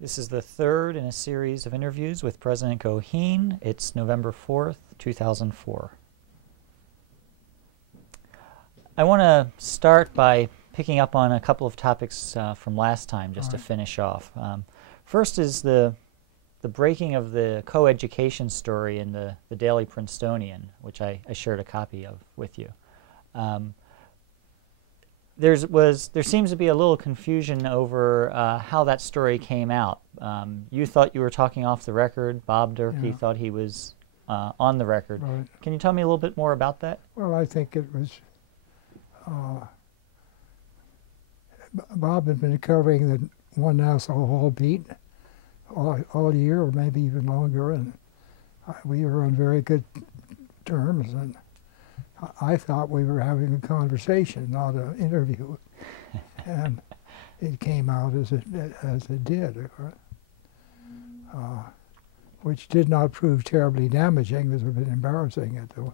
This is the third in a series of interviews with President Goheen. It's November 4th, 2004. I want to start by picking up on a couple of topics from last time, just to finish off. First is the breaking of the co-education story in the Daily Princetonian, which I shared a copy of with you. There seems to be a little confusion over how that story came out. You thought you were talking off the record. Bob Durkee thought he was on the record. Right. Can you tell me a little bit more about that? Well, I think it was, Bob had been covering the one Nassau Hall beat all year, or maybe even longer, and we were on very good terms, and I thought we were having a conversation, not an interview, and it came out as it did, which did not prove terribly damaging. It was a bit embarrassing at the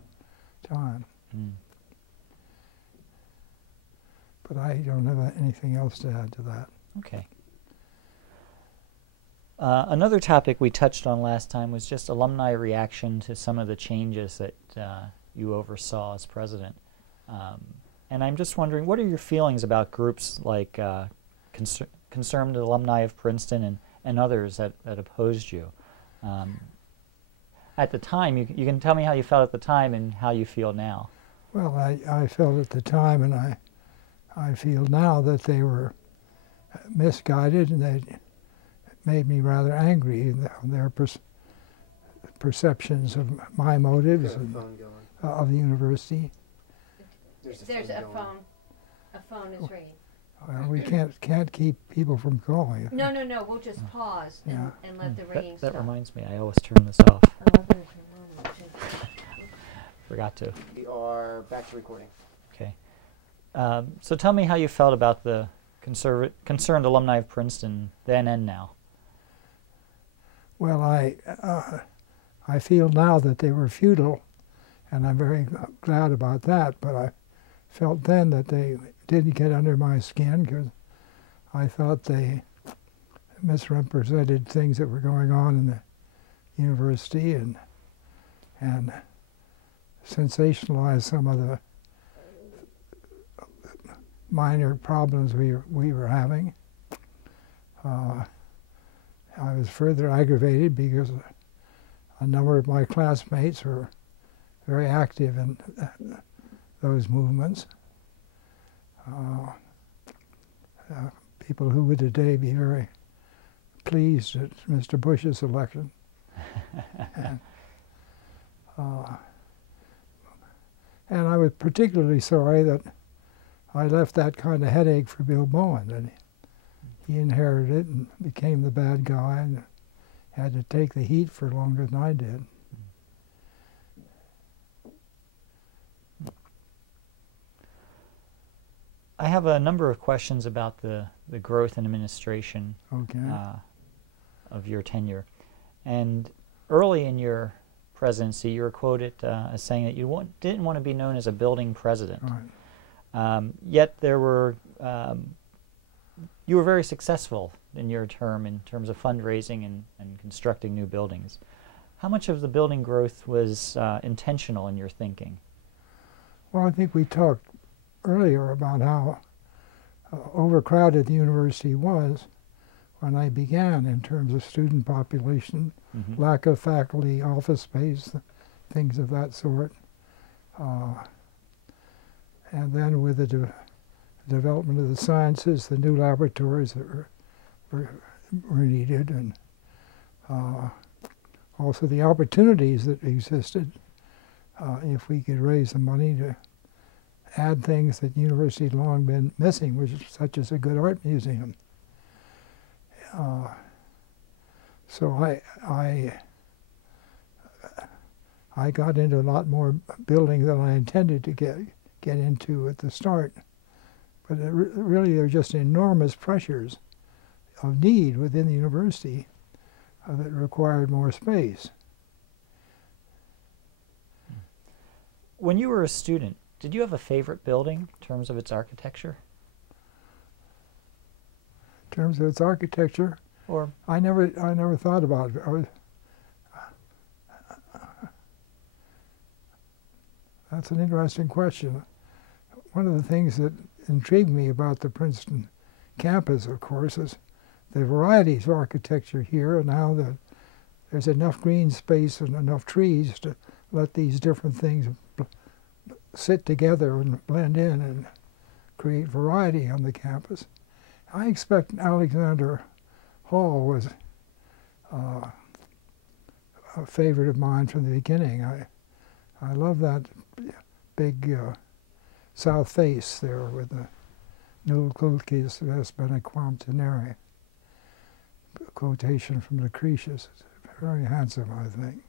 time. Mm. But I don't have anything else to add to that. Okay. Another topic we touched on last time was just alumni reaction to some of the changes that you oversaw as president. And I'm just wondering, what are your feelings about groups like Concerned Alumni of Princeton and others that opposed you? At the time, you can tell me how you felt at the time and how you feel now. Well, I felt at the time, and I feel now, that they were misguided, and they made me rather angry in their perceptions of my motives and of the university. There's a phone. A phone is ringing. Well, we can't keep people from calling. No. We'll just pause and let the ringing stop. That reminds me, I always turn this off. Forgot to. We are back to recording. Okay. So tell me how you felt about the Concerned Alumni of Princeton then and now. Well, I feel now that they were futile, and I'm very glad about that, but I felt then that they didn't get under my skin, because I thought they misrepresented things that were going on in the university and sensationalized some of the minor problems we were having. I was further aggravated because a number of my classmates were very active in those movements. People who would today be very pleased at Mr. Bush's election. And I was particularly sorry that I left that kind of headache for Bill Bowen, and he inherited it and became the bad guy and had to take the heat for longer than I did. I have a number of questions about the growth and administration of your tenure. And early in your presidency, you were quoted as saying that you didn't want to be known as a building president. Right. Yet there were, you were very successful in your term in terms of fundraising and constructing new buildings. How much of the building growth was intentional in your thinking? Well, I think we talked earlier about how overcrowded the university was when I began in terms of student population, lack of faculty, office space, things of that sort. And then with the development of the sciences, the new laboratories that were needed, and also the opportunities that existed if we could raise the money to add things that the university had long been missing, which is such as a good art museum. So I got into a lot more building than I intended to get into at the start. But really, there are just enormous pressures of need within the university that required more space. When you were a student, did you have a favorite building in terms of its architecture? In terms of its architecture, Or I never thought about it. That's an interesting question. One of the things that intrigued me about the Princeton campus, of course, is the varieties of architecture here, and how there's enough green space and enough trees to let these different things sit together and blend in and create variety on the campus. I expect Alexander Hall was a favorite of mine from the beginning. I love that big south face there with the Nul Culcis est bene quantinere quotation from Lucretius. It's very handsome, I think.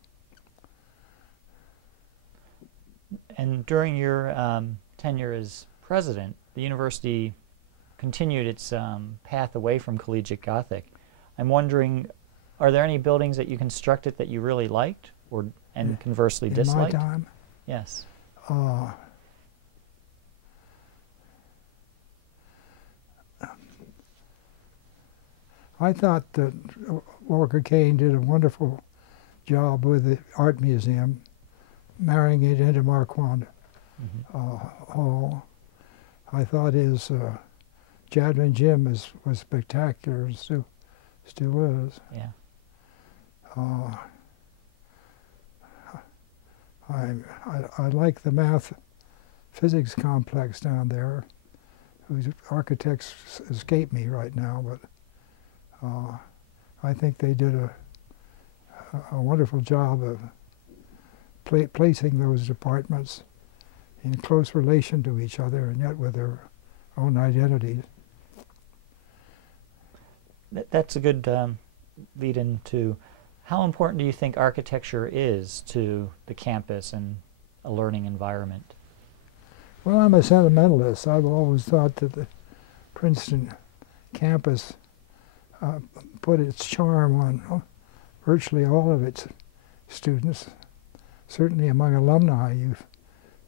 And during your tenure as president, the university continued its path away from collegiate Gothic. I'm wondering, are there any buildings that you constructed that you really liked, and conversely disliked? In my time? Yes. I thought that Walker Kane did a wonderful job with the Art Museum, marrying it into Marquand Hall. I thought his Jadwin Gym was spectacular and still is. Yeah. I like the math physics complex down there, whose architects escape me right now, but I think they did a wonderful job of placing those departments in close relation to each other, and yet with their own identities. That's a good lead into how important do you think architecture is to the campus and a learning environment? Well, I'm a sentimentalist. I've always thought that the Princeton campus put its charm on virtually all of its students. Certainly among alumni,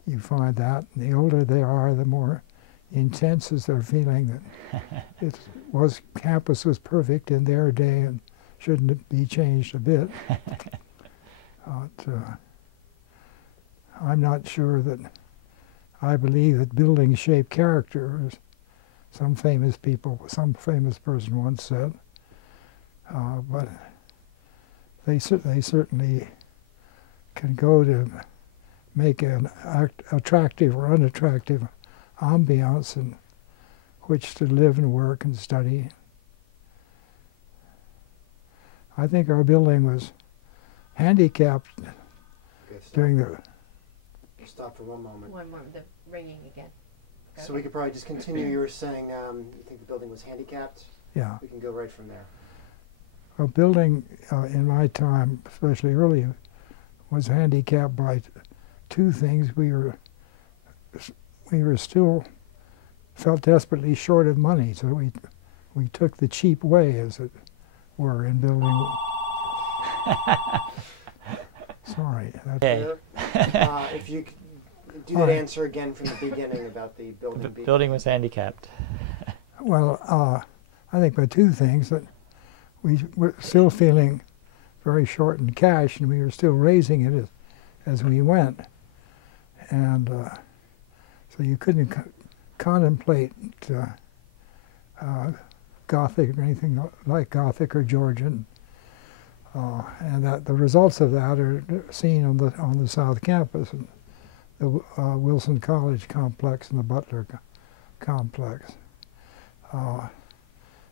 you find that. And the older they are, the more intense is their feeling that campus was perfect in their day and shouldn't be changed a bit. I'm not sure that I believe that buildings shape character, as some famous person once said. But they certainly can go to make an attractive or unattractive ambiance in which to live and work and study. I think our building was handicapped during the... Stop for one moment. One moment, the ringing again. So we could probably just continue. You were saying you think the building was handicapped? Yeah. We can go right from there. A building in my time, especially early, was handicapped by two things. We were still felt desperately short of money, so we took the cheap way, as it were, in building. Sorry. Okay. If you could do that answer again from the beginning about the building. The building was handicapped. Well, I think by two things, that we were still feeling very short in cash, and we were still raising it as we went. And so you couldn't contemplate Gothic or anything like Gothic or Georgian. And that the results of that are seen on the South Campus, and the Wilson College complex and the Butler complex.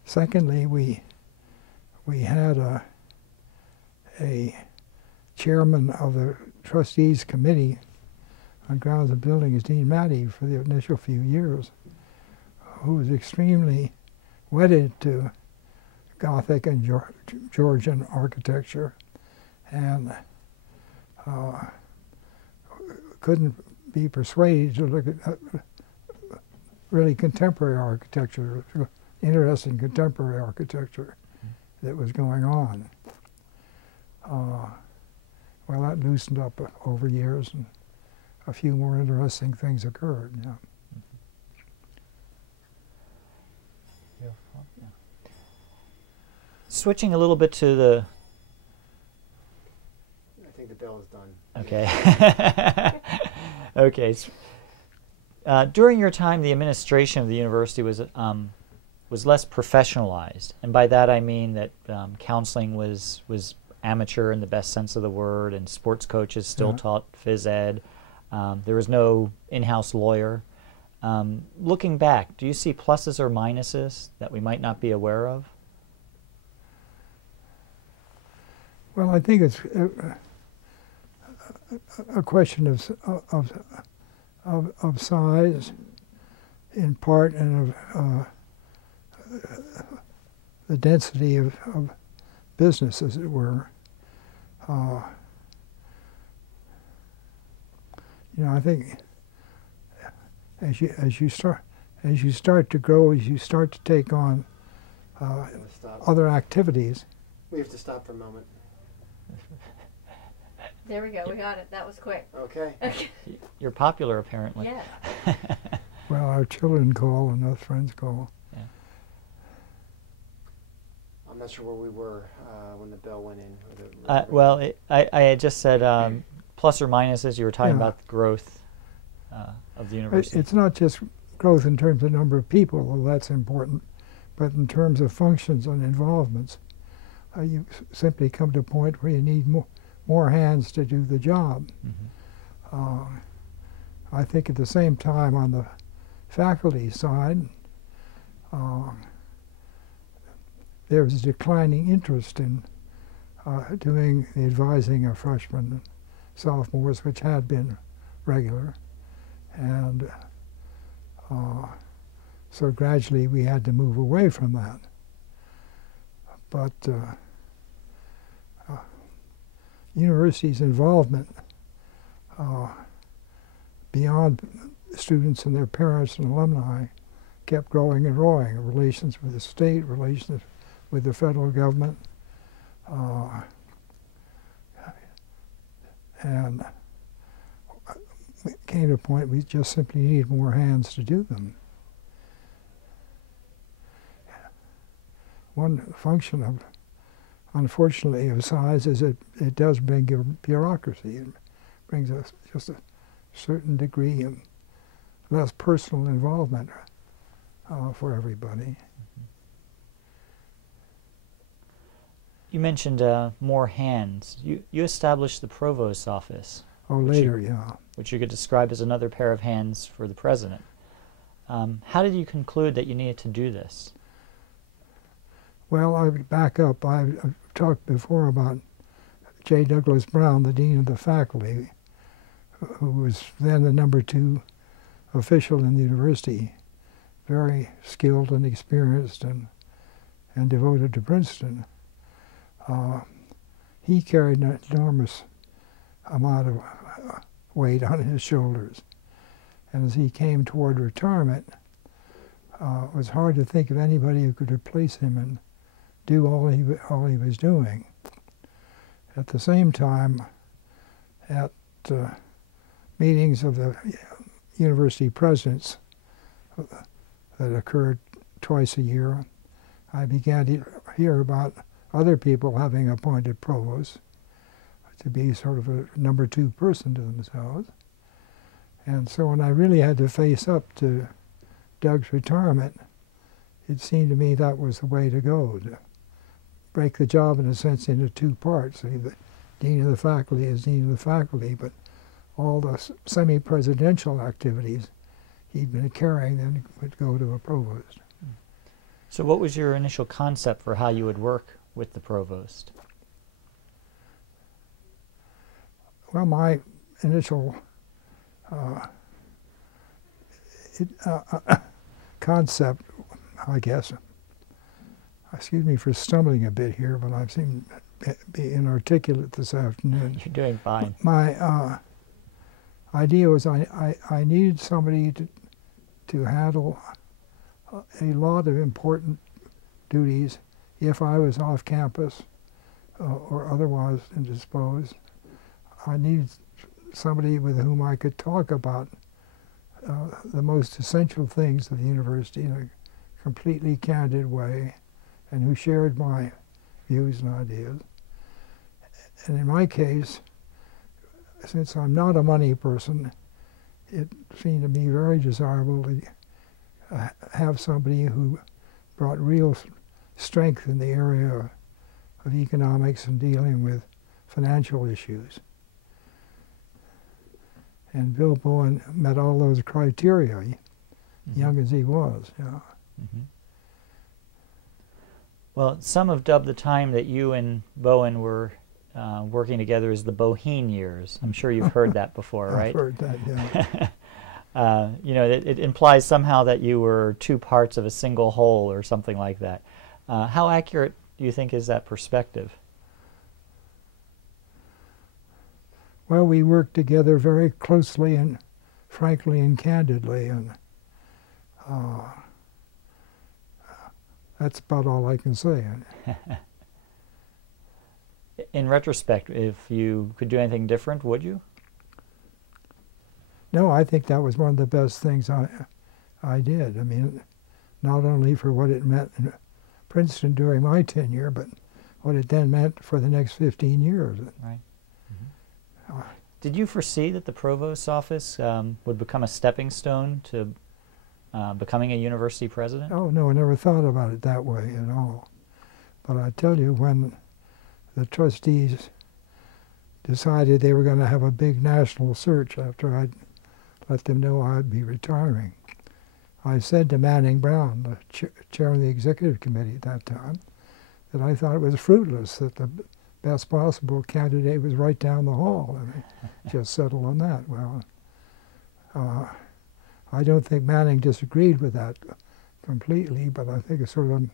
Secondly, we had a chairman of the trustees committee on grounds of buildings, Dean Matty, for the initial few years, who was extremely wedded to Gothic and Georgian architecture, and couldn't be persuaded to look at really contemporary architecture, interesting contemporary architecture that was going on. Well, that loosened up over years, and a few more interesting things occurred. Yeah. Switching a little bit to the... I think the bill is done. Okay. Okay. During your time, the administration of the university was less professionalized, and by that I mean that counseling was amateur in the best sense of the word, and sports coaches still taught phys ed. There was no in-house lawyer. Looking back, do you see pluses or minuses that we might not be aware of? Well, I think it's a question of size, in part, and of the density of business, as it were. You know, I think as you start to grow, as you start to take on other activities. We have to stop for a moment. There we go. We got it. That was quick. Okay. You're popular, apparently. Yeah. Well, our children call and our friends call. Yeah. I'm not sure where we were when the bell went in. Well, I had just said plus or minuses. You were talking about the growth of the university. It's not just growth in terms of number of people, although that's important, but in terms of functions and involvements. You simply come to a point where you need more hands to do the job. Mm-hmm. I think at the same time on the faculty side, there's a declining interest in doing the advising of freshmen and sophomores, which had been regular. And so gradually we had to move away from that. But university's involvement beyond students and their parents and alumni kept growing and growing. Relations with the state, relations with the federal government, and it came to a point we just simply needed more hands to do them. One function of, unfortunately, of size is it does bring bureaucracy. It brings us just a certain degree of less personal involvement for everybody. You mentioned more hands. You established the Provost's office. Oh, later, yeah. Which you could describe as another pair of hands for the president. How did you conclude that you needed to do this? Well, I back up. I've talked before about J. Douglas Brown, the dean of the faculty, who was then the #2 official in the university, very skilled and experienced and devoted to Princeton. He carried an enormous amount of weight on his shoulders. And as he came toward retirement, it was hard to think of anybody who could replace him and do all he was doing. At the same time, at meetings of the university presidents that occurred twice a year, I began to hear about other people having appointed provosts to be sort of a #2 person to themselves. And so when I really had to face up to Doug's retirement, it seemed to me that was the way to go, to break the job in a sense into 2 parts. The dean of the faculty is dean of the faculty, but all the semi-presidential activities he'd been carrying then would go to a provost. So what was your initial concept for how you would work with the provost? Well, my initial concept, I guess, excuse me for stumbling a bit here, but I seem to be inarticulate this afternoon. You're doing fine. My idea was I needed somebody to handle a lot of important duties if I was off campus or otherwise indisposed. I needed somebody with whom I could talk about the most essential things of the university in a completely candid way, and who shared my views and ideas. And in my case, since I'm not a money person, it seemed to me very desirable to have somebody who brought real strength in the area of economics and dealing with financial issues. And Bill Bowen met all those criteria, young as he was. Yeah. Well, some have dubbed the time that you and Bowen were working together as the Goheen years. I'm sure you've heard that before, right? I've heard that, yeah. You know, it implies somehow that you were two parts of a single whole or something like that. How accurate do you think is that perspective? Well, we worked together very closely and frankly and candidly, and that's about all I can say. In retrospect, if you could do anything different, would you? No, I think that was one of the best things I did. I mean, not only for what it meant in Princeton during my tenure, but what it then meant for the next 15 years. Right. Did you foresee that the Provost's office would become a stepping stone to becoming a university president? Oh, no, I never thought about it that way at all. But I tell you, when the trustees decided they were going to have a big national search after I'd let them know I'd be retiring, I said to Manning Brown, the chair of the executive committee at that time, that I thought it was fruitless, that the best possible candidate was right down the hall, and just settled on that. Well, I don't think Manning disagreed with that completely, but I think it's sort of a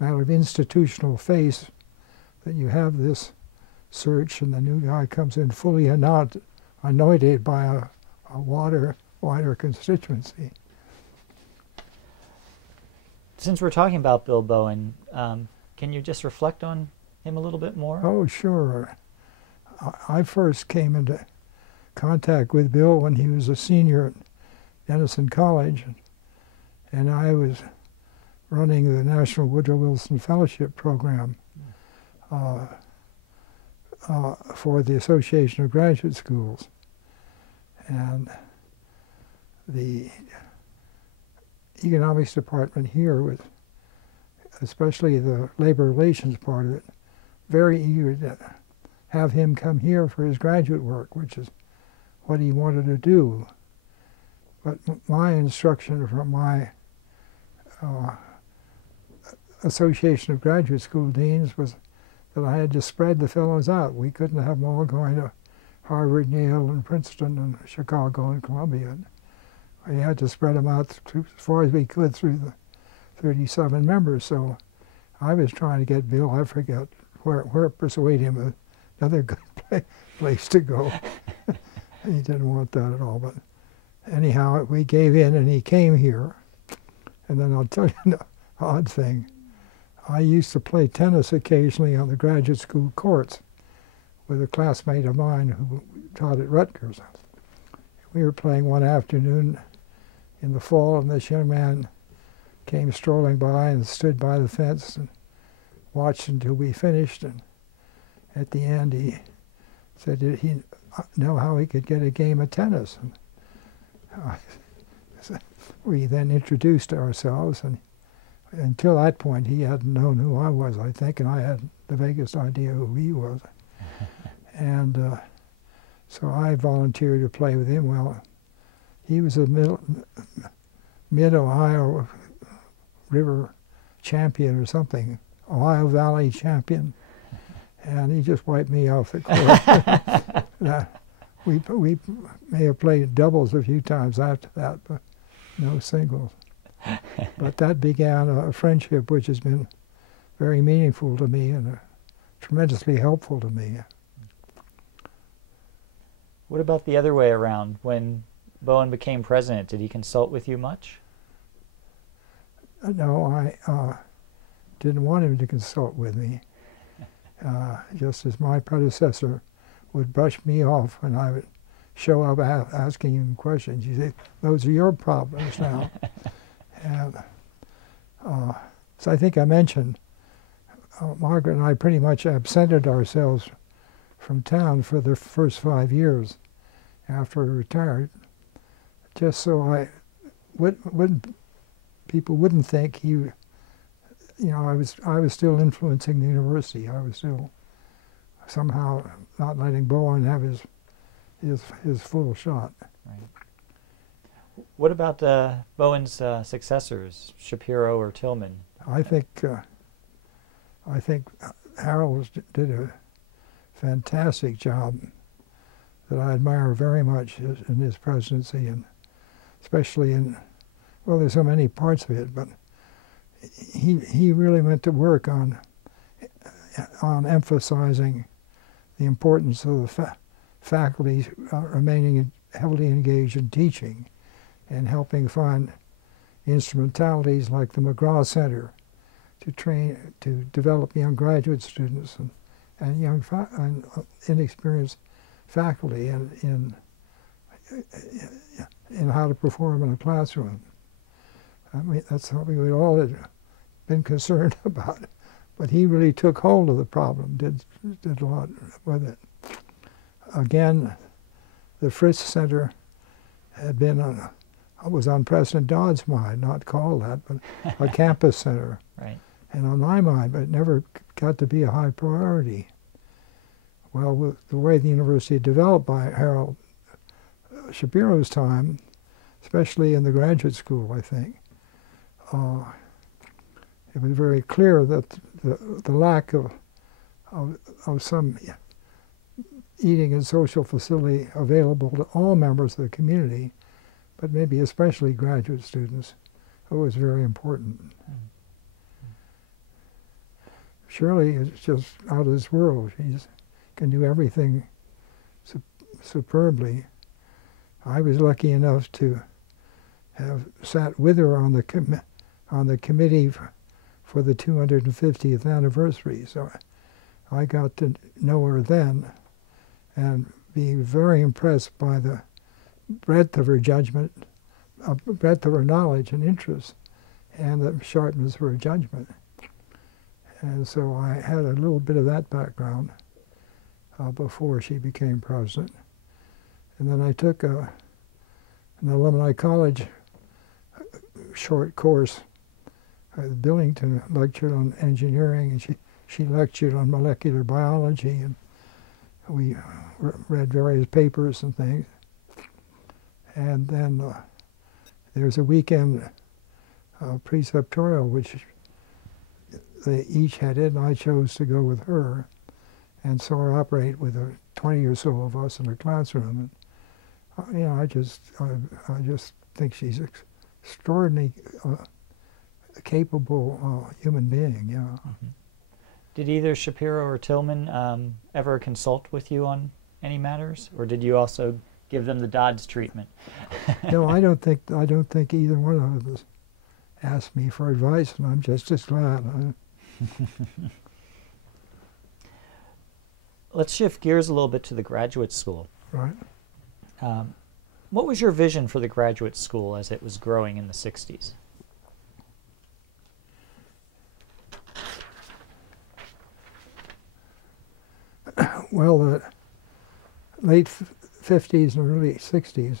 matter of institutional faith that you have this search and the new guy comes in fully anointed by a wider constituency. Since we're talking about Bill Bowen, can you just reflect on him a little bit more? Oh, sure. I first came into contact with Bill when he was a senior at Denison College, and I was running the National Woodrow Wilson Fellowship Program for the Association of Graduate Schools. And the economics department here, was, especially the labor relations part of it, very eager to have him come here for his graduate work, which is what he wanted to do. But my instruction from my Association of Graduate School Deans was that I had to spread the fellows out. We couldn't have them all going to Harvard, Yale, and Princeton, and Chicago, and Columbia. We had to spread them out as far as we could through the 37 members. So I was trying to get Bill, I forget where persuade him of another good place to go. He didn't want that at all. But anyhow, we gave in, and he came here. And then I'll tell you the odd thing. I used to play tennis occasionally on the graduate school courts with a classmate of mine who taught at Rutgers. We were playing one afternoon in the fall, and this young man came strolling by and stood by the fence and watched until we finished. And at the end, he said, did he know how he could get a game of tennis? And we then introduced ourselves, and until that point, he hadn't known who I was, I think, and I hadn't the vaguest idea who he was. And so I volunteered to play with him. Well, he was a mid-Ohio River champion or something, Ohio Valley champion, and he just wiped me off the court. We may have played doubles a few times after that, but no singles. But that began a friendship which has been very meaningful to me and tremendously helpful to me. What about the other way around? When Bowen became president, did he consult with you much? No, I didn't want him to consult with me. Just as my predecessor would brush me off when I would show up asking him questions. He said, those are your problems now. And so I think I mentioned Margaret and I pretty much absented ourselves from town for the first 5 years after I retired, just so people wouldn't think I was still influencing the university. I was still somehow not letting Bowen have his full shot. Right. What about Bowen's successors, Shapiro or Tillman? I think Harold did a fantastic job that I admire very much in his presidency, and especially in, well, there's so many parts of it, but he really went to work on emphasizing the importance of the faculty remaining heavily engaged in teaching and helping find instrumentalities like the McCloud Center to develop young graduate students and young and inexperienced faculty in how to perform in a classroom. I mean, that's something we all had been concerned about, but he really took hold of the problem, did a lot with it. Again, the Fritz Center had been was on President Dodd's mind, not called that, but a campus center. Right. And on my mind, but it never got to be a high priority. Well, with the way the university developed by Harold Shapiro's time, especially in the graduate school, I think, it was very clear that the lack of some eating and social facility available to all members of the community, but maybe especially graduate students, was very important. Shirley is just out of this world. She can do everything superbly. I was lucky enough to have sat with her on the committee for the 250th anniversary. So I got to know her then and be very impressed by the breadth of her judgment, breadth of her knowledge and interest, and the sharpness of her judgment. And so I had a little bit of that background before she became president. And then I took an alumni college short course. Billington lectured on engineering, and she lectured on molecular biology, and we read various papers and things. And then there's a weekend preceptorial, which they each headed, and I chose to go with her, and saw her operate with 20 or so of us in the classroom. And I just think she's extraordinarily capable human being. Yeah. Mm-hmm. Did either Shapiro or Tillman ever consult with you on any matters, or did you also give them the Dodds treatment? No, I don't think either one of us asked me for advice, and I'm just as glad. Let's shift gears a little bit to the graduate school. Right. What was your vision for the graduate school as it was growing in the 60s? Well, the late 50s and early 60s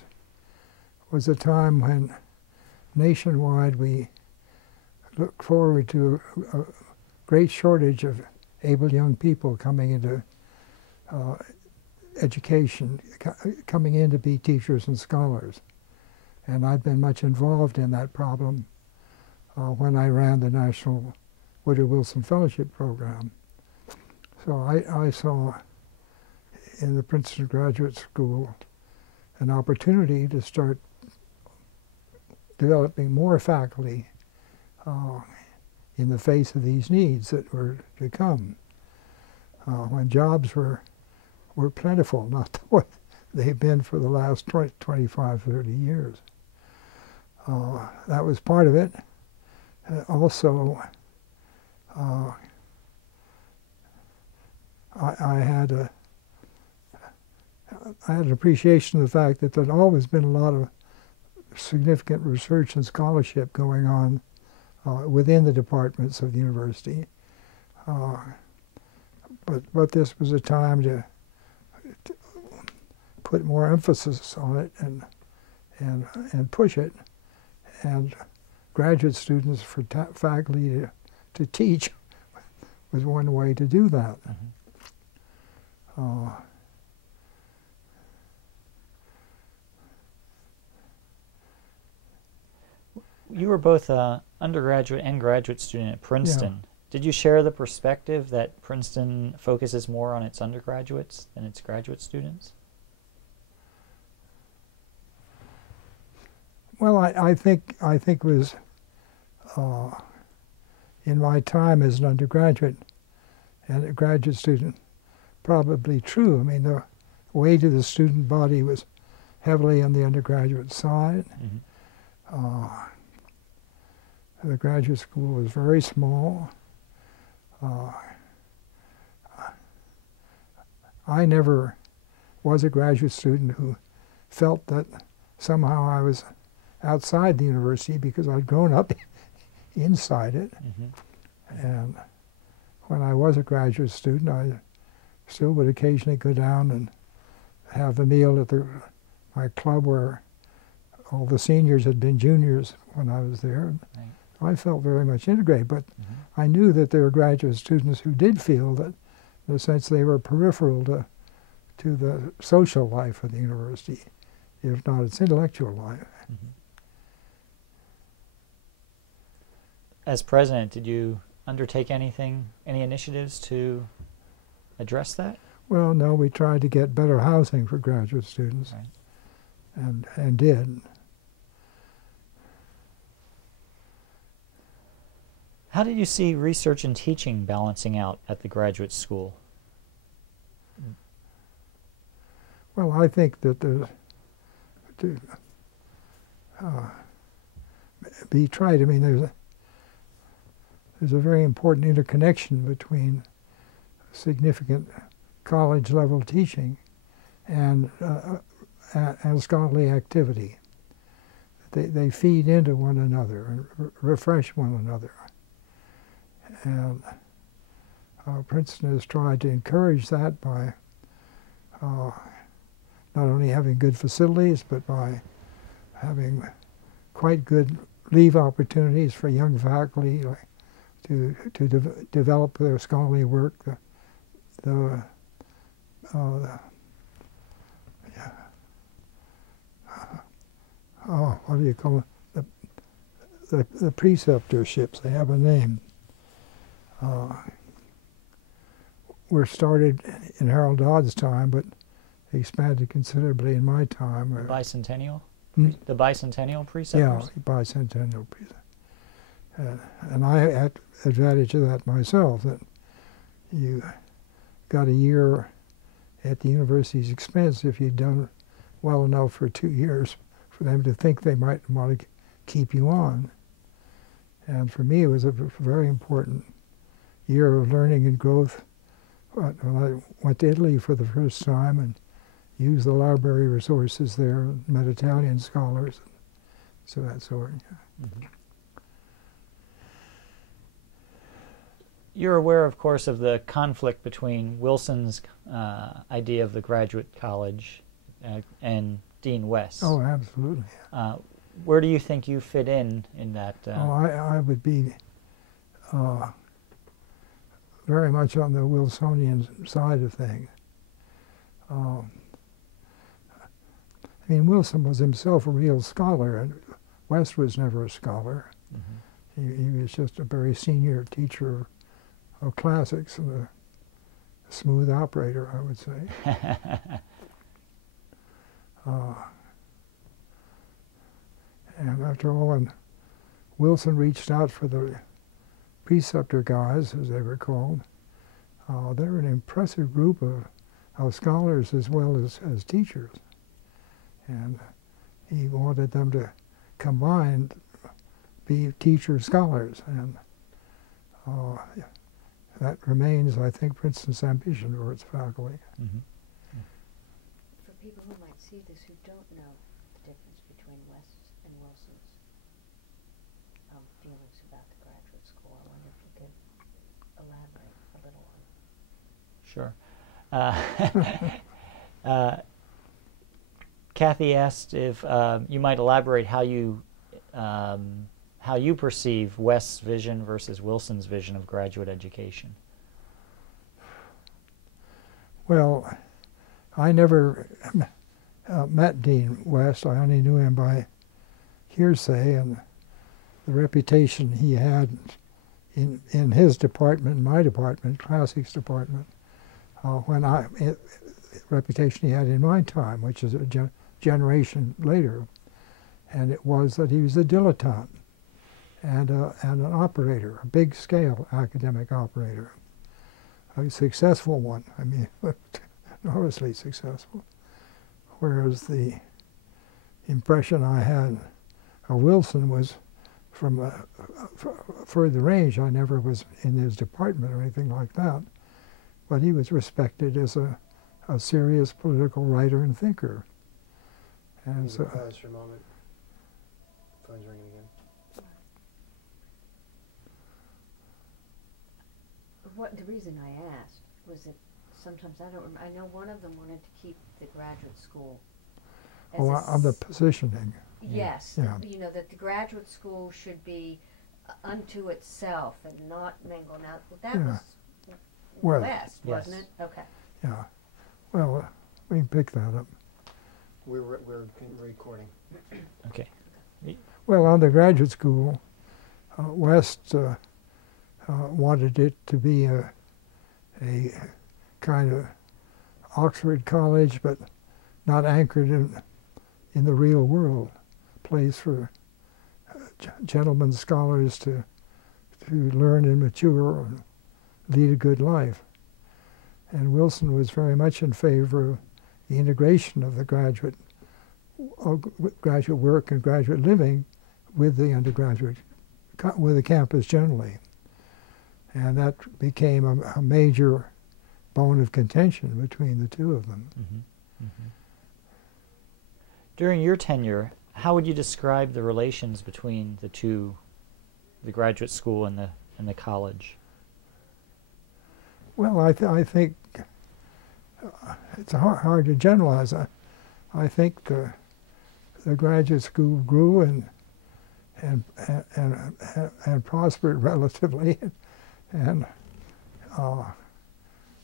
was a time when nationwide we looked forward to a great shortage of able young people coming into education, coming in to be teachers and scholars. And I've been much involved in that problem when I ran the National Woodrow Wilson Fellowship Program. So I saw in the Princeton Graduate School an opportunity to start developing more faculty in the face of these needs that were to come. When jobs were plentiful, not what they've been for the last 25, 30 years. That was part of it. Also, I had an appreciation of the fact that there'd always been a lot of significant research and scholarship going on within the departments of the university. But this was a time to put more emphasis on it and push it, and graduate students for faculty to teach was one way to do that. Mm-hmm. You were both an undergraduate and graduate student at Princeton. Yeah. Did you share the perspective that Princeton focuses more on its undergraduates than its graduate students? Well, I think it was in my time as an undergraduate and a graduate student probably true. I mean, the weight of the student body was heavily on the undergraduate side. Mm-hmm. The graduate school was very small. I never was a graduate student who felt that somehow I was outside the university because I'd grown up inside it. Mm-hmm. And when I was a graduate student, I still would occasionally go down and have a meal at my club where all the seniors had been juniors when I was there. Right. I felt very much integrated, but Mm-hmm. I knew that there were graduate students who did feel that, in a sense, they were peripheral to the social life of the university, if not its intellectual life. Mm-hmm. As president, did you undertake any initiatives to address that? Well, no, we tried to get better housing for graduate students, Right. and did. How did you see research and teaching balancing out at the graduate school? Well, I think that be tried. I mean, there's a very important interconnection between significant college-level teaching and scholarly activity. They feed into one another and refresh one another. And Princeton has tried to encourage that by not only having good facilities, but by having quite good leave opportunities for young faculty to develop their scholarly work. What do you call it? The preceptorships. They have a name. Were started in Harold Dodd's time, but expanded considerably in my time. Bicentennial? Hmm? The bicentennial preceptors? Yeah, bicentennial preceptors. And I had advantage of that myself, that you got a year at the university's expense if you'd done well enough for 2 years for them to think they might want to keep you on. And for me, it was a very important year of learning and growth. When I went to Italy for the first time and used the library resources there, met Italian scholars, so that sort. Mm-hmm. You're aware, of course, of the conflict between Wilson's idea of the graduate college and Dean West's. Oh, absolutely. Where do you think you fit in that? I would be very much on the Wilsonian side of things. I mean, Wilson was himself a real scholar, and West was never a scholar. Mm-hmm. He was just a very senior teacher of classics and a smooth operator, I would say. And after all, when Wilson reached out for the preceptor guys, as they were called, they were an impressive group of scholars as well as teachers. And he wanted them to combine, be teacher-scholars. And that remains, I think, Princeton's ambition for its faculty. Mm-hmm. For people who might see this who don't know the difference between West's and Wilson's feelings about the graduate school, I wonder if you could elaborate. Sure. Kathy asked if you might elaborate how you perceive West's vision versus Wilson's vision of graduate education. Well, I never met Dean West. I only knew him by hearsay, and the reputation he had in his department, my department, classics department, reputation he had in my time, which is a generation later, and it was that he was a dilettante and an operator, a big-scale academic operator, a successful one. I mean, enormously successful. Whereas the impression I had of Wilson was from further range. I never was in his department or anything like that, but he was respected as a serious political writer and thinker. And so, pause for a moment. Phone's ringing again. The reason I asked was that sometimes I know one of them wanted to keep the graduate school. On the positioning. Yes, yeah. You know, that the graduate school should be unto itself and not mingle. Now, that Yeah. was West, yes. wasn't it? Okay. Yeah. Well, we can pick that up. We're recording. Okay. Well, on the graduate school, West wanted it to be a kind of Oxford college, but not anchored in the real world, place for gentlemen scholars to learn and mature and lead a good life. And Wilson was very much in favor of the integration of the graduate work and graduate living with the undergraduate, with the campus generally. And that became a major bone of contention between the two of them. Mm-hmm. Mm-hmm. During your tenure, how would you describe the relations between the two, the graduate school and the college? Well, I think it's hard to generalize. I think the graduate school grew and prospered relatively, and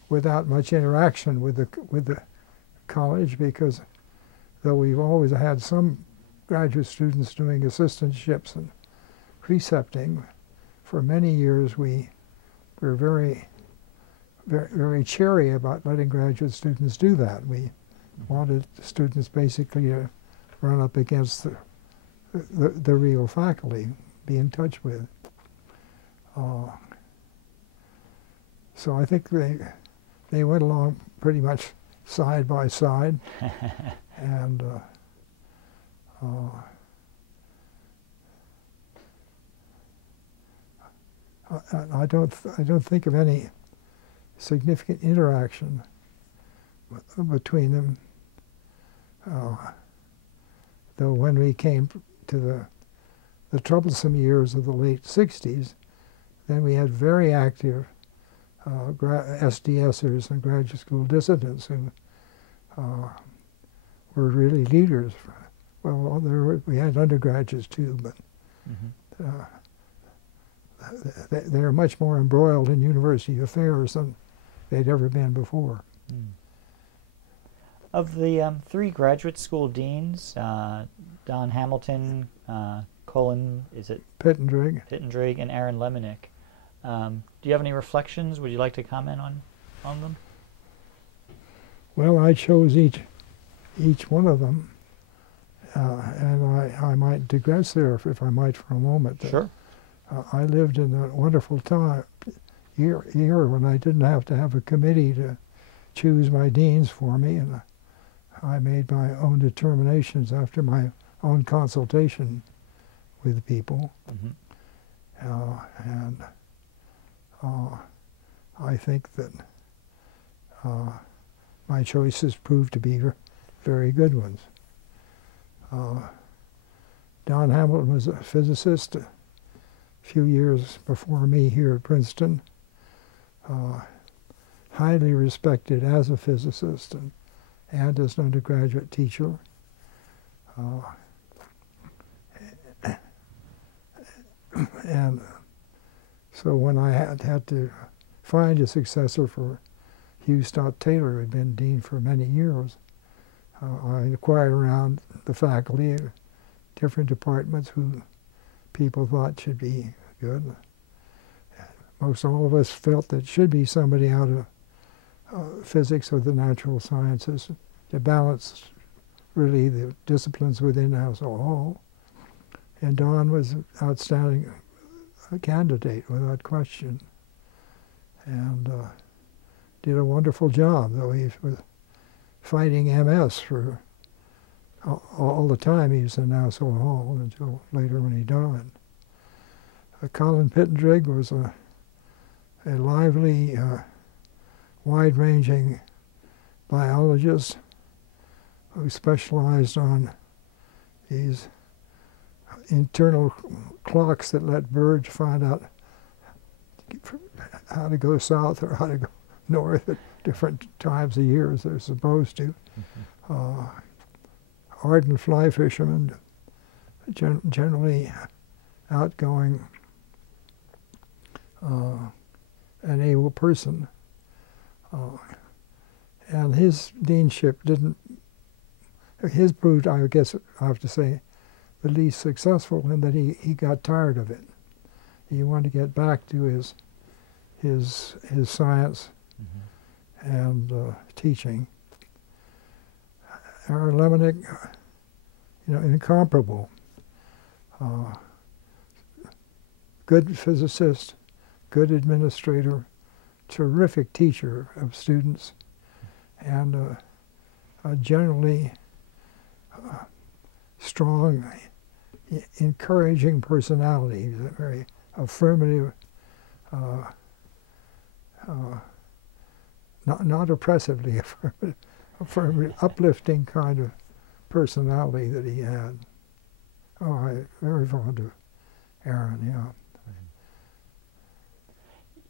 without much interaction with the college, because though we've always had some graduate students doing assistantships and precepting, for many years we were very, very chary about letting graduate students do that. We wanted students basically to run up against the real faculty, be in touch with. So I think they went along pretty much side by side, and I don't think of any significant interaction between them. Though when we came to the troublesome years of the late 60s, then we had very active SDSers and graduate school dissidents who were really leaders. Well, we had undergraduates too, but they're much more embroiled in university affairs than they'd ever been before. Mm. Of the three graduate school deans, Don Hamilton, Colin, is it? Pittendrigg, and Aaron Lemonick. Do you have any reflections? Would you like to comment on them? Well, I chose each one of them, and I might digress there if I might for a moment. Sure. I lived in a wonderful year when I didn't have to have a committee to choose my deans for me, and I made my own determinations after my own consultation with people. And I think that my choices proved to be very good ones. Don Hamilton was a physicist a few years before me here at Princeton. highly respected as a physicist and as an undergraduate teacher. And so when I had to find a successor for Hugh Stott Taylor, who had been dean for many years, I inquired around the faculty of different departments who people thought should be good. Most all of us felt that it should be somebody out of physics or the natural sciences to balance really the disciplines within Nassau Hall. And Don was an outstanding candidate without question, and did a wonderful job, though he was fighting MS for all the time he was in Nassau Hall until later when he died. Colin Pittendrigg was a lively, wide-ranging biologist who specialized on these internal clocks that let birds find out how to go south or how to go north at different times of year as they're supposed to. Ardent fly fisherman, generally outgoing, an able person. And his deanship his proved, I guess I have to say, the least successful in that he got tired of it. He wanted to get back to his science and teaching. Aaron Lemonick, incomparable. Good physicist, good administrator, terrific teacher of students, and a generally strong, encouraging personality. He's a very affirmative, not oppressively affirmative, uplifting kind of personality that he had. Oh, I'm very fond of Aaron, yeah.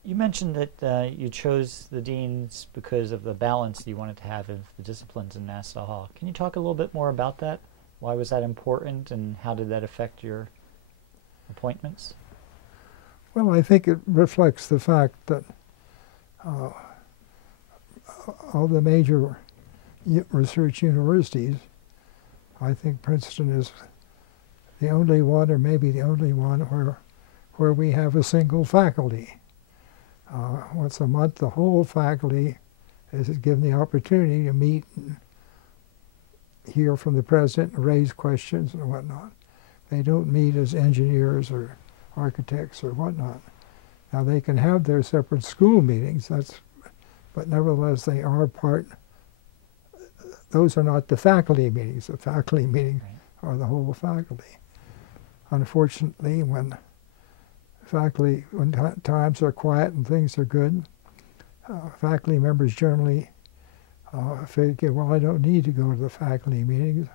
You mentioned that you chose the deans because of the balance you wanted to have of the disciplines in Nassau Hall. Can you talk a little bit more about that? Why was that important, and how did that affect your appointments? Well, I think it reflects the fact that all the major research universities, I think Princeton is the only one, or maybe the only one, where we have a single faculty. Once a month, the whole faculty is given the opportunity to meet and hear from the president and raise questions and whatnot. They don't meet as engineers or architects or whatnot. Now, they can have their separate school meetings, but nevertheless, they are part. Those are not the faculty meetings. The faculty meetings are the whole faculty. Unfortunately, when times are quiet and things are good, faculty members generally figure, well, I don't need to go to the faculty meetings,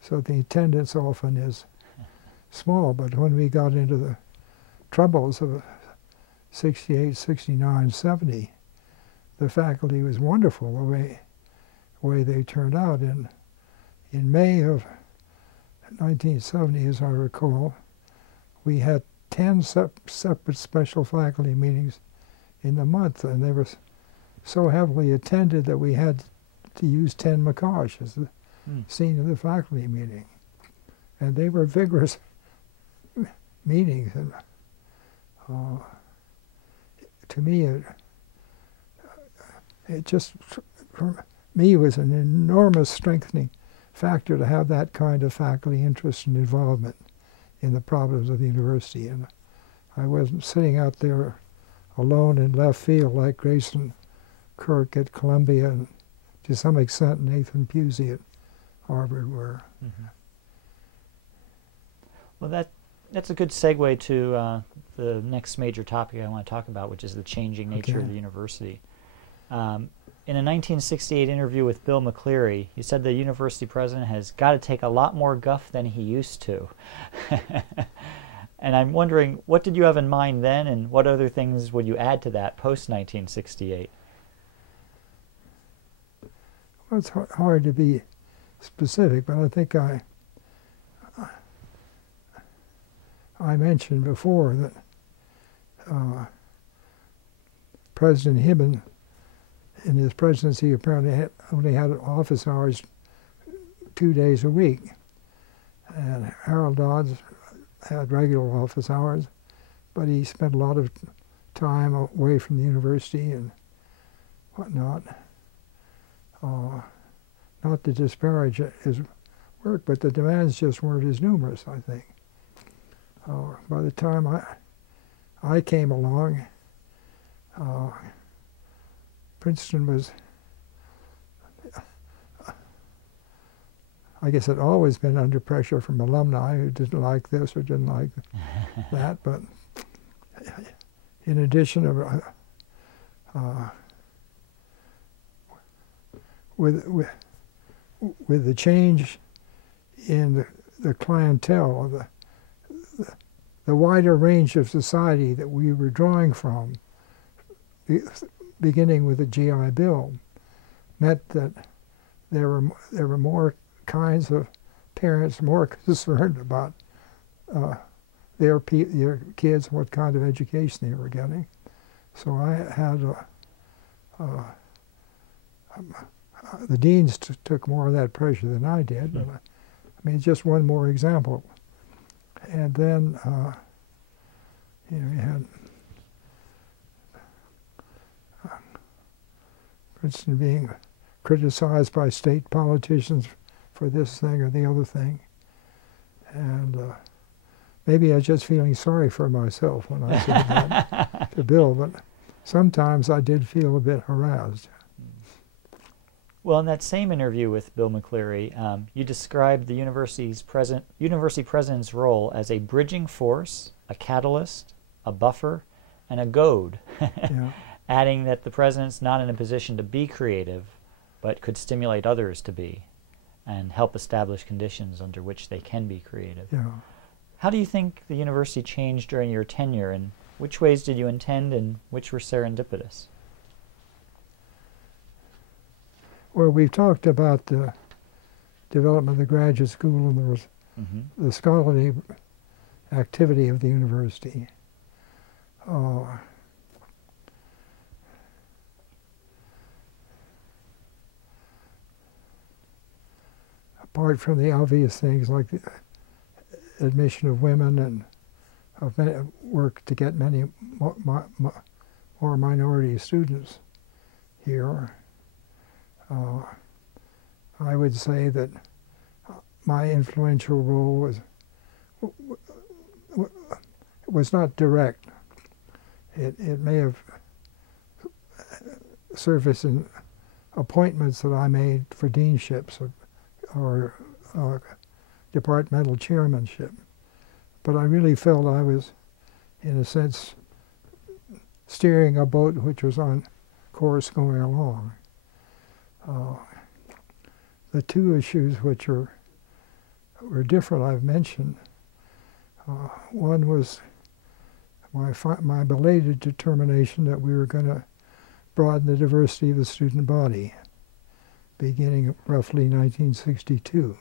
so the attendance often is small. But when we got into the troubles of 68, 69, 70, the faculty was wonderful the way they turned out. In May of 1970, as I recall, we had 10 separate special faculty meetings in the month, and they were so heavily attended that we had to use 10 macaws as the scene of the faculty meeting. And they were vigorous meetings. And to me, it just, for me, was an enormous strengthening factor to have that kind of faculty interest and involvement in the problems of the university. And I wasn't sitting out there alone in left field like Grayson Kirk at Columbia and to some extent Nathan Pusey at Harvard were. Well, that's a good segue to the next major topic I want to talk about, which is the changing nature of the university. In a 1968 interview with Bill McCleary, he said the university president has got to take a lot more guff than he used to. And I'm wondering, what did you have in mind then, and what other things would you add to that post-1968? Well, it's hard to be specific, but I think I mentioned before that President Hibben, in his presidency, apparently only had office hours 2 days a week. And Harold Dodds had regular office hours, but he spent a lot of time away from the university and whatnot. Not to disparage his work, but the demands just weren't as numerous, I think. By the time I came along, Princeton was, I guess, had always been under pressure from alumni who didn't like this or didn't like that. But in addition, with the change in the clientele, the wider range of society that we were drawing from, beginning with the GI Bill, meant that there were more kinds of parents more concerned about their kids, what kind of education they were getting. So I had the deans took more of that pressure than I did. But I mean, just one more example. And then you had Princeton being criticized by state politicians for this thing or the other thing. And maybe I was just feeling sorry for myself when I said that to Bill, but sometimes I did feel a bit harassed. Well, in that same interview with Bill McCleary, you described the university president's role as a bridging force, a catalyst, a buffer, and a goad, Yeah. adding that the president's not in a position to be creative, but could stimulate others to be, and help establish conditions under which they can be creative. Yeah. How do you think the university changed during your tenure, and which ways did you intend and which were serendipitous? Well, we've talked about the development of the graduate school and the scholarly activity of the university. Apart from the obvious things like the admission of women and of work to get many more minority students here, I would say that my influential role was not direct. It may have surfaced in appointments that I made for deanships or departmental chairmanship. But I really felt I was, in a sense, steering a boat which was on course going along. The two issues which were different I've mentioned. One was my belated determination that we were going to broaden the diversity of the student body, beginning roughly 1962.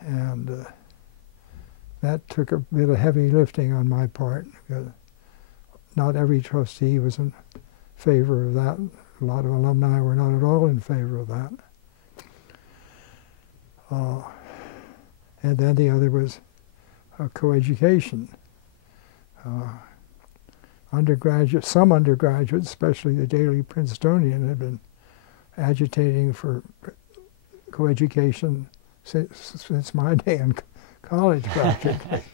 And that took a bit of heavy lifting on my part, because not every trustee was in favor of that. A lot of alumni were not at all in favor of that. And then the other was coeducation. Some undergraduates, especially the Daily Princetonian, had been agitating for coeducation since my day in college, practically.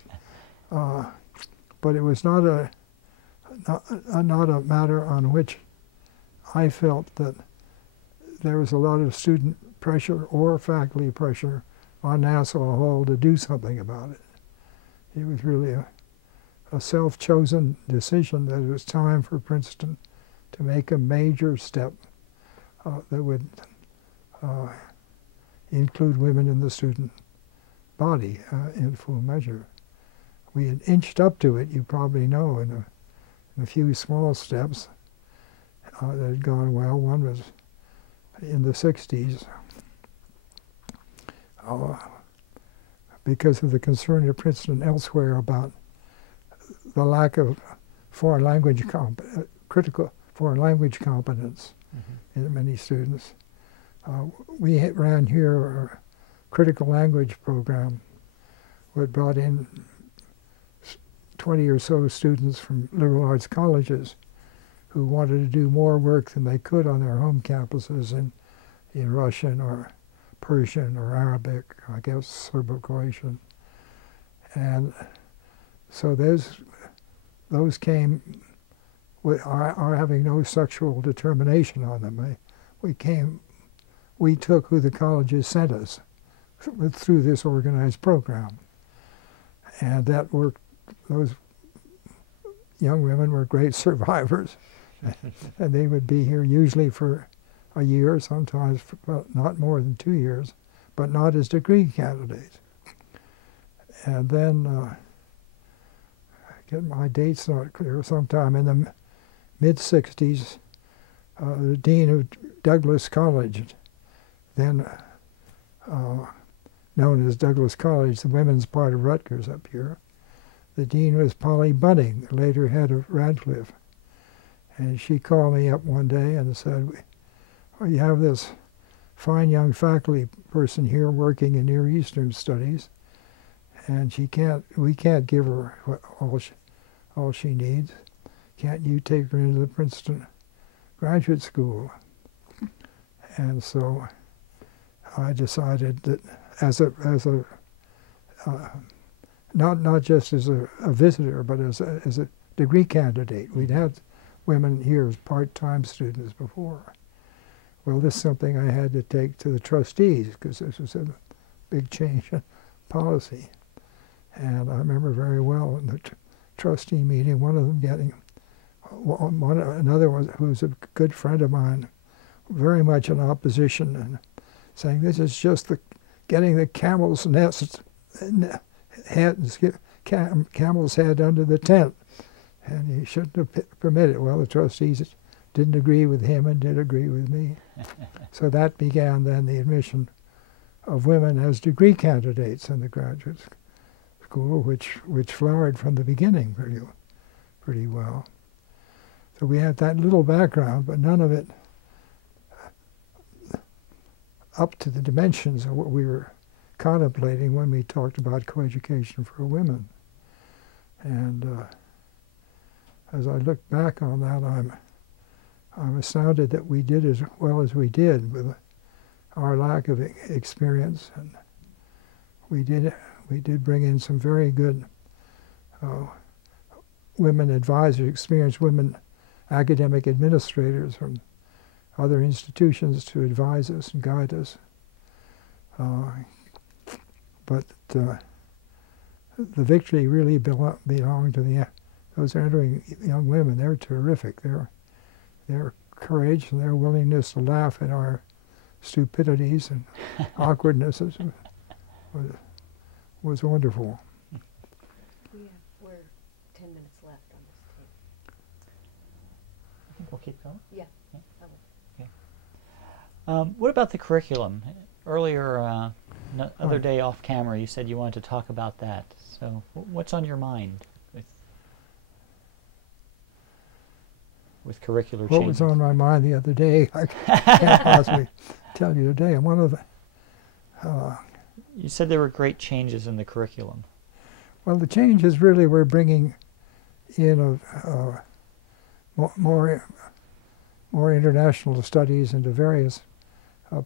But it was not a matter on which I felt that there was a lot of student pressure or faculty pressure on Nassau Hall to do something about it. It was really a self-chosen decision that it was time for Princeton to make a major step that would include women in the student body in full measure. We had inched up to it, you probably know, in a few small steps that had gone well. One was in the 60s, because of the concern at Princeton and elsewhere about the lack of foreign language critical foreign language competence in many students. We ran here a critical language program that brought in 20 or so students from liberal arts colleges who wanted to do more work than they could on their home campuses in Russian or Persian or Arabic, I guess Serbo-Croatian. And so those came with our having no sexual determination on them. We took who the colleges sent us through this organized program. And that worked. Those young women were great survivors. And they would be here usually for a year, sometimes for not more than 2 years, but not as degree candidates. And then, get my dates not clear, sometime in the mid-60s, the dean of Douglas College, then known as Douglas College, the women's part of Rutgers up here. The dean was Polly Bunning, later head of Radcliffe. And she called me up one day and said, well, you have this fine young faculty person here working in Near Eastern studies, and we can't give her all she needs. Can't you take her into the Princeton graduate school? And so I decided that not just as a visitor, but as a degree candidate. We'd had women here as part-time students before. Well, this is something I had to take to the trustees because this was a big change in policy. And I remember very well in the trustee meeting, one of them getting, another one who was a good friend of mine, very much in opposition and saying this is just getting the camel's camel's head under the tent, and he shouldn't have permitted. Well, the trustees didn't agree with him and did agree with me. So that began then the admission of women as degree candidates in the graduate school, which flowered from the beginning pretty well. So we had that little background, but none of it up to the dimensions of what we were contemplating when we talked about coeducation for women. And as I look back on that, I'm astounded that we did as well as we did with our lack of experience. And we did bring in some very good women advisors, experienced women academic administrators from other institutions to advise us and guide us. But the victory really belonged to those entering young women. They're terrific. Their courage and their willingness to laugh at our stupidities and awkwardnesses was wonderful. We're 10 minutes left on this tape. I think we'll keep going. Yeah. Okay. What about the curriculum? Earlier, other day off camera, you said you wanted to talk about that. So what's on your mind with curricular changes? What was on my mind the other day, I can't possibly tell you today. And one of the... you said there were great changes in the curriculum. Well, the changes really were bringing in more international studies into various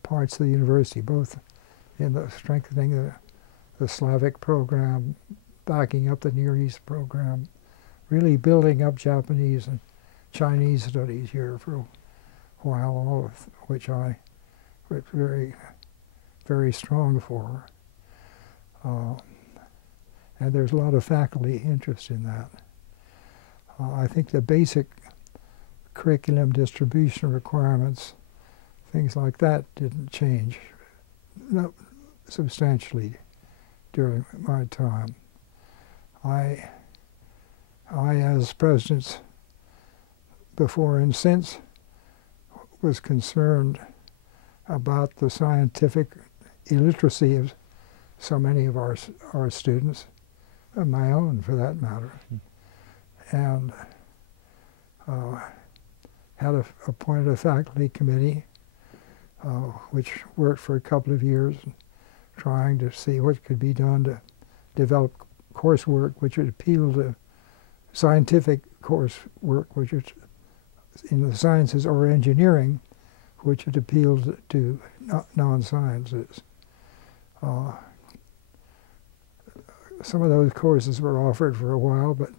parts of the university, both in the strengthening the Slavic program, backing up the Near East program, really building up Japanese and Chinese studies here for a while, all of which I was very, very strong for. And there's a lot of faculty interest in that. I think the basic curriculum distribution requirements, things like that, didn't change substantially during my time. I, as president before and since, was concerned about the scientific illiteracy of so many of our students, and my own for that matter, and had appointed a faculty committee which worked for a couple of years trying to see what could be done to develop coursework which would appeal to scientific coursework, which is in the sciences or engineering, which would appeal to non-sciences. Some of those courses were offered for a while, but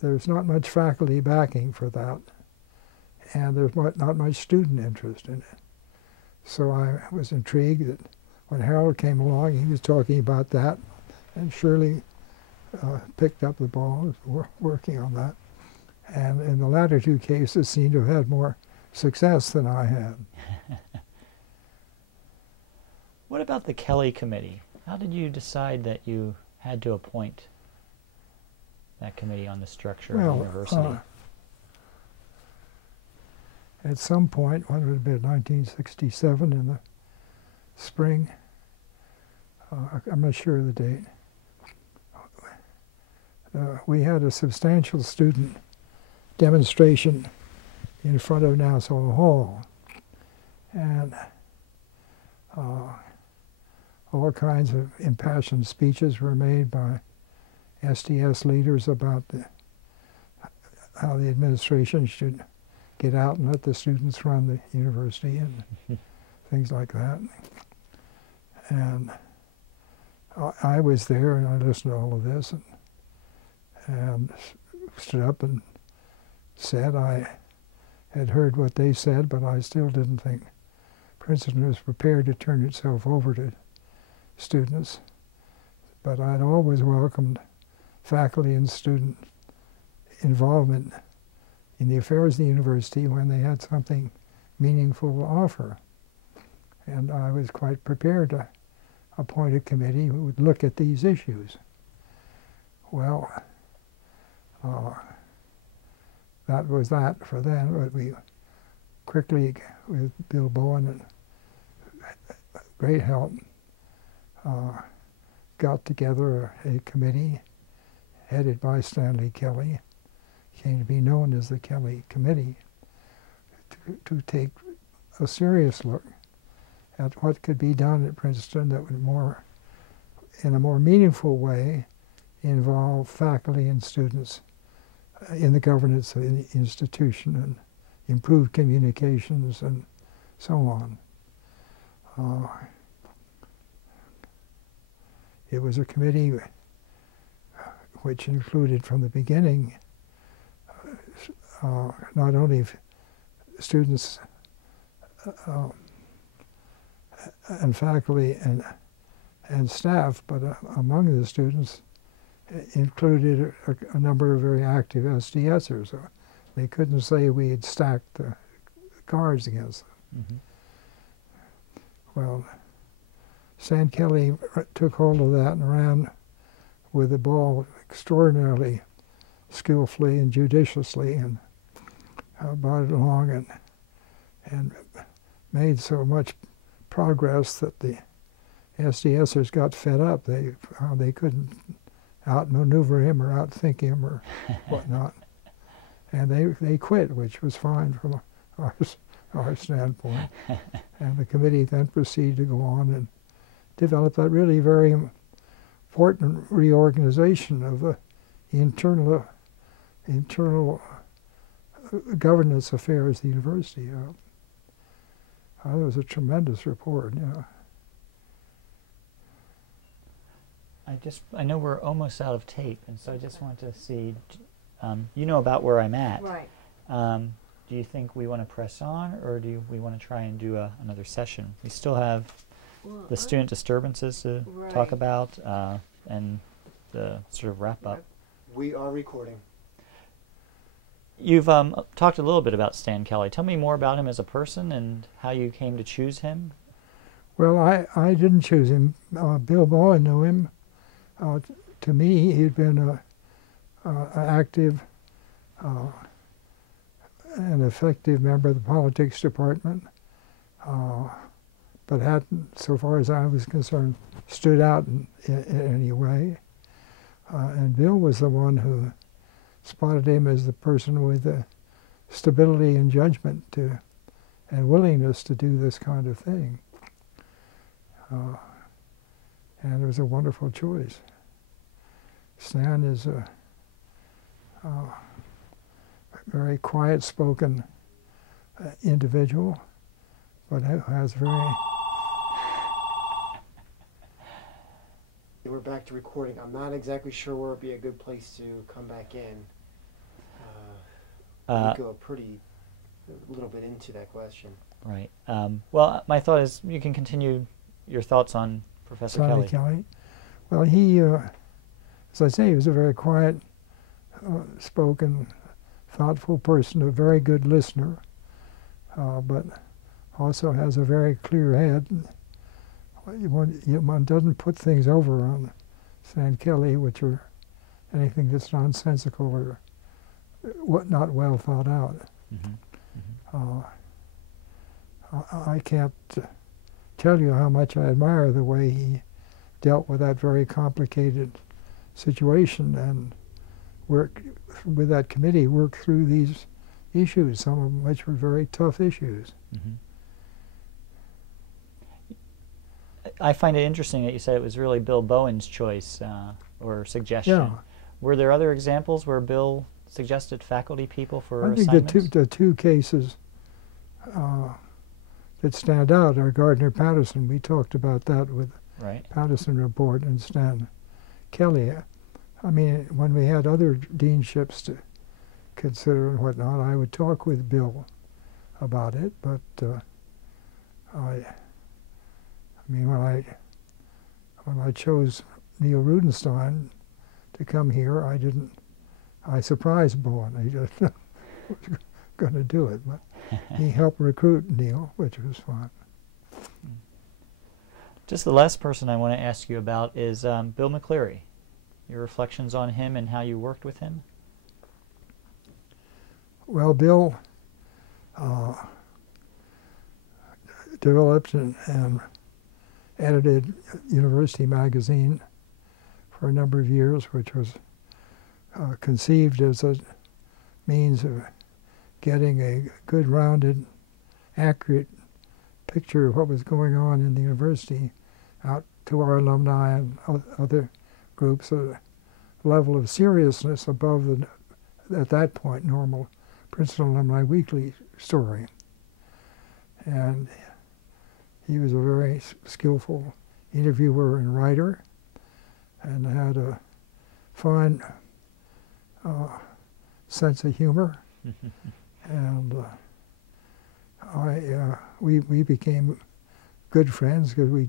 there's not much faculty backing for that, and there's not much student interest in it. So I was intrigued that when Harold came along, he was talking about that, and Shirley picked up the ball, was working on that. And in the latter two cases, seemed to have had more success than I had. What about the Kelly Committee? How did you decide that you had to appoint that committee on the structure of the university? At some point, when it would have been 1967 in the spring, I'm not sure of the date, we had a substantial student demonstration in front of Nassau Hall, and all kinds of impassioned speeches were made by SDS leaders about how the administration should get out and let the students run the university and things like that. And I was there and I listened to all of this and stood up and said I had heard what they said, but I still didn't think Princeton was prepared to turn itself over to students. But I'd always welcomed faculty and student involvement in the affairs of the university when they had something meaningful to offer. And I was quite prepared to appoint a committee who would look at these issues. Well, that was that for then, but we quickly, with Bill Bowen and great help, got together a committee headed by Stanley Kelly, came to be known as the Kelly Committee, to take a serious look at what could be done at Princeton that would in a more meaningful way, involve faculty and students in the governance of the institution and improve communications and so on. It was a committee which included from the beginning not only students and faculty and staff, but among the students included a number of very active SDSers. So they couldn't say we had stacked the cards against them. Mm-hmm. Well, Stan Kelly took hold of that and ran with the ball extraordinarily skillfully and judiciously, and brought it along and made so much progress that the SDSers got fed up. They couldn't outmaneuver him or outthink him or whatnot, and they quit, which was fine from our standpoint. And the committee then proceeded to go on and develop that really very important reorganization of the internal governance affairs of the university. It was a tremendous report. I know we're almost out of tape, and so I just want to see, you know about where I'm at. Right. Do you think we want to press on, or do we want to try and do another session? We still have the student disturbances to talk about, and the sort of wrap up. We are recording. You've talked a little bit about Stan Kelly. Tell me more about him as a person and how you came to choose him. Well, I didn't choose him. Bill Bowen knew him. To me, he'd been an active and effective member of the politics department. but hadn't, so far as I was concerned, stood out in any way. And Bill was the one who spotted him as the person with the stability and judgment and willingness to do this kind of thing. And it was a wonderful choice. Stan is a very quiet-spoken individual, but who has very... We're back to recording. I'm not exactly sure where would be a good place to come back in. We go a little bit into that question. Right. Well, my thought is you can continue your thoughts on Professor Kelly. Well, he, as I say, he was a very quiet, spoken, thoughtful person, a very good listener, but also has a very clear head. One doesn't put things over on Stan Kelly, which are anything that's nonsensical or not well thought out. Mm-hmm. I can't tell you how much I admire the way he dealt with that very complicated situation and worked with that committee, worked through these issues, some of which were very tough issues. Mm-hmm. I find it interesting that you said it was really Bill Bowen's choice or suggestion. Yeah. Were there other examples where Bill suggested faculty people for assignments? I think the two cases that stand out are Gardner-Patterson. We talked about that with Patterson Report and Stan Kelly. I mean, when we had other deanships to consider and whatnot, I would talk with Bill about it, but I mean, when I chose Neil Rudenstein to come here, I surprised Bowen. He just was going to do it, but he helped recruit Neil, which was fun. Just the last person I want to ask you about is Bill McCleary. Your reflections on him and how you worked with him? Well, Bill developed and edited University Magazine for a number of years, which was conceived as a means of getting a good, rounded, accurate picture of what was going on in the university out to our alumni and other groups, a level of seriousness above the, at that point, normal Princeton Alumni Weekly story. And he was a very skillful interviewer and writer and had a fine sense of humor. And we became good friends because we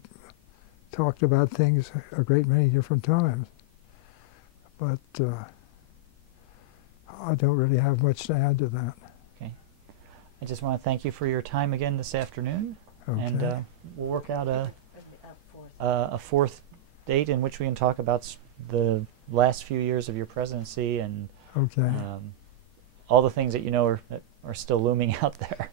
talked about things a great many different times. But I don't really have much to add to that. Okay. I just want to thank you for your time again this afternoon. Okay. And we'll work out a fourth date in which we can talk about the last few years of your presidency and all the things that you know are still looming out there.